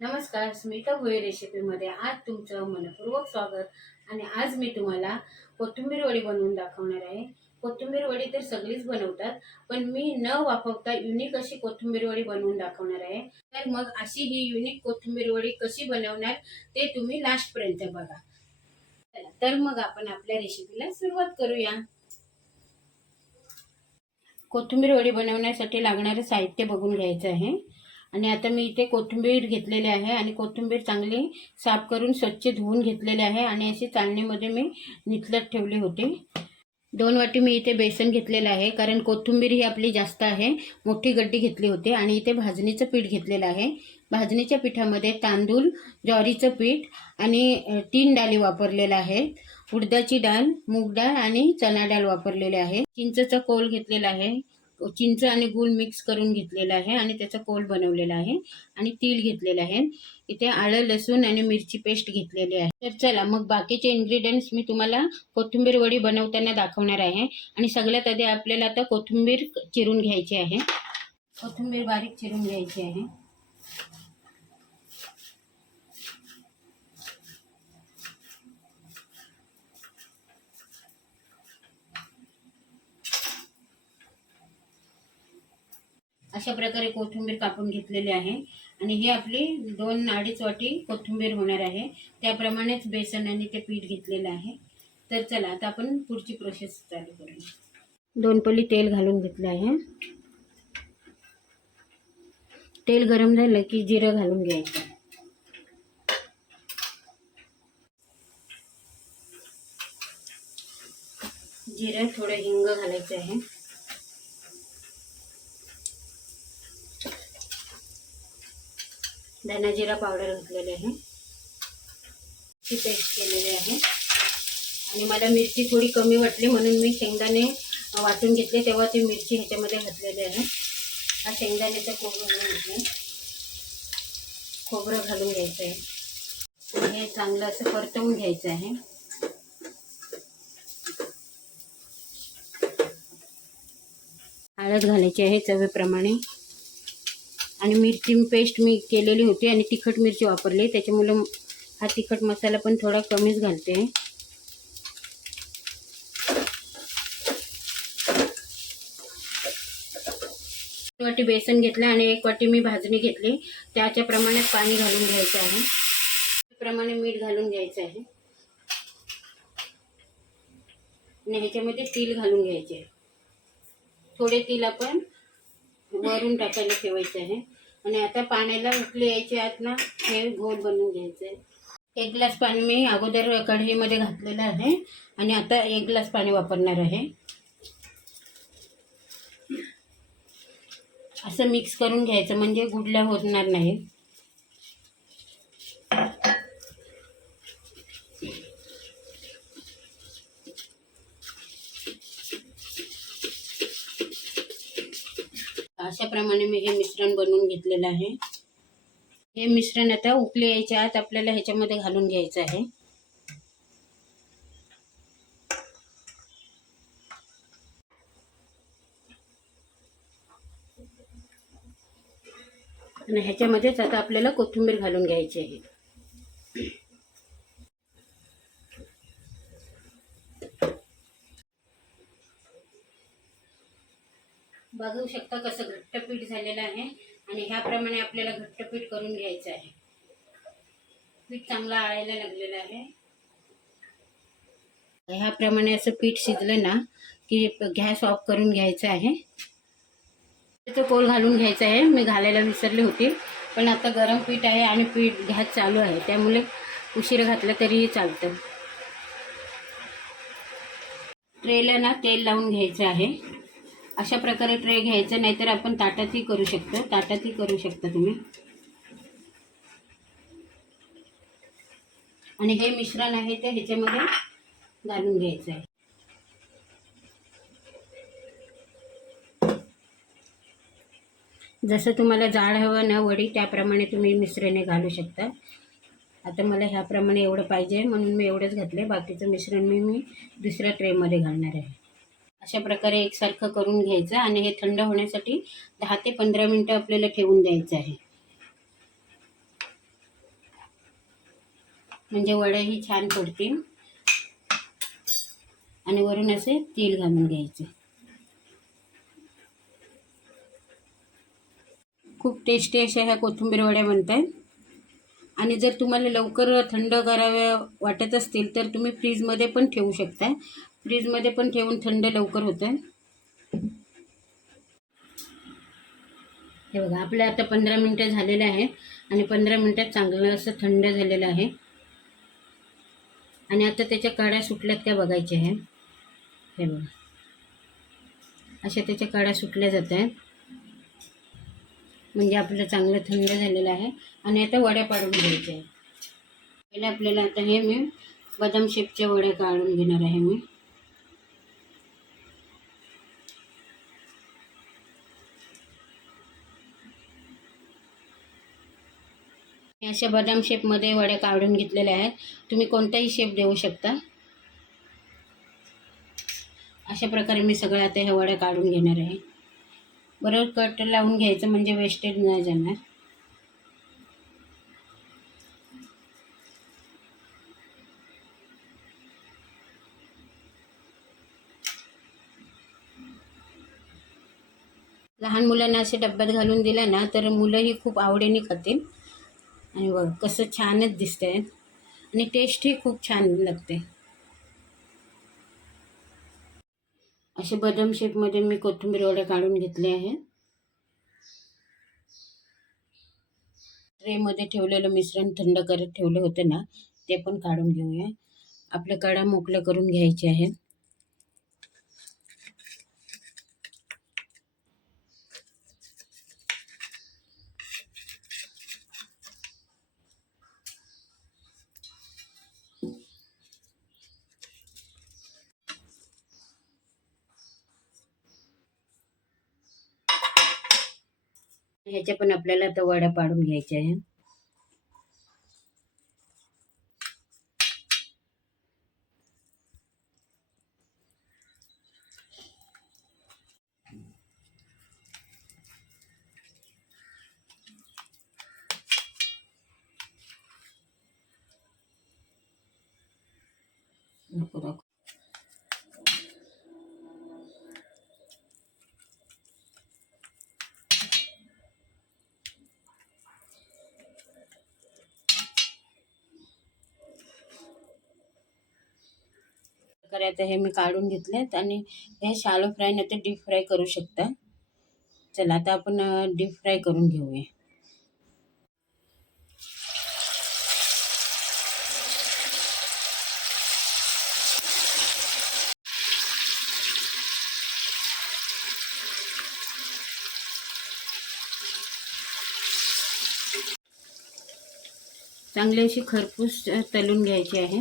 नमस्कार स्मिता भोये रेसिपीमध्ये आज तुमचं मनपूर्वक स्वागत. आणि आज मी तुम्हाला कोथिंबीर वडी बनवून दाखवणार आहे. कोथिंबीर वडी तर सगळीच बनवतात पण मी न वापरता युनिक अशी कोथिंबीर वडी बनवून दाखवणार आहे. तर मग अशी ही युनिक कोथिंबीर वडी कशी बनवणार ते तुम्ही लास्टपर्यंत बघा. तर मग आपण आपल्या रेसिपीला सुरुवात करूया. कोथिंबीर वडी बनवण्यासाठी लागणारं साहित्य बघून घ्यायचं आहे. आणि आता मी इथे कोथिंबीर घेतलेली आहे आणि कोथिंबीर चांगली साफ करून स्वच्छ धुवून घेतलेली आहे आणि अशी चाळणीमध्ये मी नितलत ठेवली होती. दोन वाटी मी इथे बेसन घेतलेलं आहे कारण कोथिंबीर ही आपली जास्त आहे. मोठी गड्डी घेतली होती आणि इथे भाजणीचं पीठ घेतलेलं आहे. भाजणीच्या पिठामध्ये तांदूळ ज्वारीचं पीठ आणि तीन डाळी वापरलेल्या आहेत. उडदाची डाळ मूग डाळ आणि चणा डाळ वापरलेले आहे चिंचचा कोल घेतलेला आहे. चिंच आणि गूळ मिक्स करून घेतलेला आहे आणि त्याचा कोल बनवलेला आहे आणि तीळ घेतलेलं आहे. इथे आळं लसूण आणि मिरची पेस्ट घेतलेली आहे. तर चला मग बाकीचे इन्ग्रेडियंट्स मी तुम्हाला कोथिंबीर वडी बनवताना दाखवणार आहे. आणि सगळ्यात आधी आपल्याला आता कोथिंबीर चिरून घ्यायची आहे. कोथिंबीर बारीक चिरून घ्यायची आहे. अशा प्रकारे कोथिंबीर कापून घेतलेली आहे. आणि ही आपली दोन अडीच वाटी कोथिंबीर होणार आहे. त्याप्रमाणेच बेसन आणि ते पीठ घेतलेलं आहे. तर चला आता आपण पुढची प्रोसेस चालू करूया. दोन पली तेल घालून घेतलं आहे. तेल गरम झालं की जिरं घालून घ्यायचं. जिरं थोडं हिंग घालायचं आहे. धनाजिरा पावडर घातलेली आहे. ती पेस्ट केलेली आहे. आणि मला मिरची थोडी कमी वाटली म्हणून मी शेंगदाणे वाटून घेतले तेव्हा ती मिरची ह्याच्यामध्ये घातलेली आहे. हा शेंगदाण्याचा खोबरं घालून घेतले खोबरं घालून घ्यायचं आहे. हे चांगलं असं परतवून घ्यायचं आहे. हळद घालायची आहे चवीप्रमाणे. आणि मिरची पेस्ट मी केलेली होती आणि तिखट मिरची वापरली. त्याच्यामुळे हा तिखट मसाला पण थोडा कमीच घालते. एक वाटी बेसन घेतलं आणि एक वाटी मी भाजणी घेतली. त्याच्या प्रमाणात पाणी घालून घ्यायचं आहे. त्याप्रमाणे मीठ घालून घ्यायचं आहे. आणि ह्याच्यामध्ये तील घालून घ्यायचे. थोडे तीळ आपण वरून टाकायला ठेवायचं आहे. आणि आता पाण्याला उकळी यायची आत ना हे घोल बनवून घ्यायचं आहे. एक ग्लास पाणी मी अगोदर कढईमध्ये घातलेलं आहे. आणि आता एक ग्लास पाणी वापरणार आहे. असं मिक्स करून घ्यायचं म्हणजे गुडल्या होणार नाही. अशाप्रमाणे मी हे मिश्रण बनवून घेतलेलं आहे. हे मिश्रण आता उकले यायच्या आत आपल्याला ह्याच्यामध्ये घालून घ्यायचं आहे. आणि ह्याच्यामध्येच आता आपल्याला कोथिंबीर घालून घ्यायची आहे. बघू शकता कसं घट्टपीठ झालेलं आहे आणि ह्याप्रमाणे आपल्याला घट्टपीठ करून घ्यायचं आहे. पीठ चांगलं आळायला लागलेलं आहे. ह्याप्रमाणे असं पीठ शिजलं ना की गॅस ऑफ करून घ्यायचं आहे. त्याचं पोल घालून घ्यायचं आहे. मी घालायला विसरली होती पण आता गरम पीठ आहे आणि पीठ गॅस चालू आहे. त्यामुळे उशीर घातलं तरीही चालतं. ट्रेला ना तेल लावून घ्यायचं आहे. अशा प्रकारे ट्रे घ्यायचं नाहीतर आपण ताटातही करू शकतो. ताटातही करू शकता तुम्ही. आणि हे मिश्रण आहे ते ह्याच्यामध्ये घालून घ्यायचं आहे. जसं तुम्हाला जाड हवं ना वडी त्याप्रमाणे तुम्ही मिश्रणे घालू शकता. आता मला ह्याप्रमाणे एवढं पाहिजे म्हणून मी एवढंच घातलं आहे बाकीचं मिश्रण मी मी दुसऱ्या ट्रेमध्ये घालणार आहे. अशा प्रकारे एकसारखं करून घ्यायचं आणि हे थंड होण्यासाठी दहा ते पंधरा मिनटं आपल्याला ठेवून द्यायचं आहे. म्हणजे वड्याही छान पडतील. आणि वरून असे तेल घालून घ्यायचे. खूप टेस्टी अशा ह्या कोथिंबीर वड्या बनतात आणि जर तुम्हाला लवकर थंड कराव्या वाटत असतील तर तुम्ही फ्रीजमध्ये पण ठेवू शकता. फ्रीजमध्ये पण ठेवून थंड लवकर होतं हे बघा आपल्या आता पंधरा मिनटं झालेले आहे आणि पंधरा मिनटात चांगलं असं थंड झालेलं आहे. आणि आता त्याच्या काड्या सुटल्यात त्या बघायच्या आहे हे बघा. अशा त्याच्या काड्या सुटल्या जात आहेत. म्हणजे आपलं चांगलं थंड झालेलं आहे. आणि आता वड्या पाडून घ्यायच्या आहे पहिले आपल्याला आता हे मी बदाम शेपच्या वड्या काढून घेणार आहे मी. अशा बदाम शेपमध्ये वड्या काढून घेतलेल्या आहेत. तुम्ही कोणताही शेप देऊ शकता. अशा प्रकारे मी सगळ्या आता ह्या वड्या काढून घेणार आहे. बरोबर कट लावून घ्यायचं म्हणजे वेस्टेज नाही जाणार. लहान मुलांना असे डब्यात घालून दिलं ना तर मुलंही खूप आवडीने खातील. आणि बघ कसं छानच दिसते आणि टेस्टही खूप छान लागते असे बदाम शेपमध्ये मी कोथिंबीर वड्या काढून घेतले आहे. ट्रेमध्ये ठेवलेलं मिश्रण थंड करत ठेवले होते ना ते पण काढून घेऊया. आपल्या कडा मोकळ्या करून घ्यायचे आहेत. ह्याच्या पण आपल्याला आता वड्या पाडून घ्यायच्या आहे. नको. करायचं प्रकारे आता हे मी काढून घेतलेत आणि हे शालो फ्राय नाही तर डीप फ्राय करू शकता. चला आता आपण डीप फ्राय करून घेऊया. चांगली अशी खरपूस तलून घ्यायची आहे.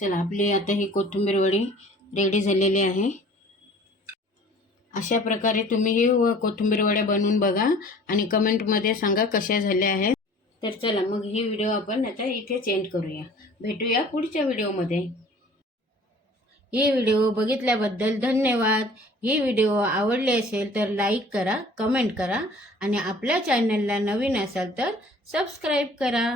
चला आपली आता ही कोथिंबीर वडी रेडी झालेली आहे. अशा प्रकारे तुम्ही ही कोथिंबीर वड्या बनवून बघा आणि कमेंटमध्ये सांगा कशा झाल्या आहेत. तर चला मग ही व्हिडिओ आपण आता इथे चेंज करूया. भेटूया पुढच्या व्हिडिओमध्ये ही व्हिडिओ बघितल्याबद्दल धन्यवाद. ही व्हिडिओ आवडली असेल तर लाईक करा कमेंट करा आणि आपल्या चॅनलला नवीन असाल तर सबस्क्राईब करा.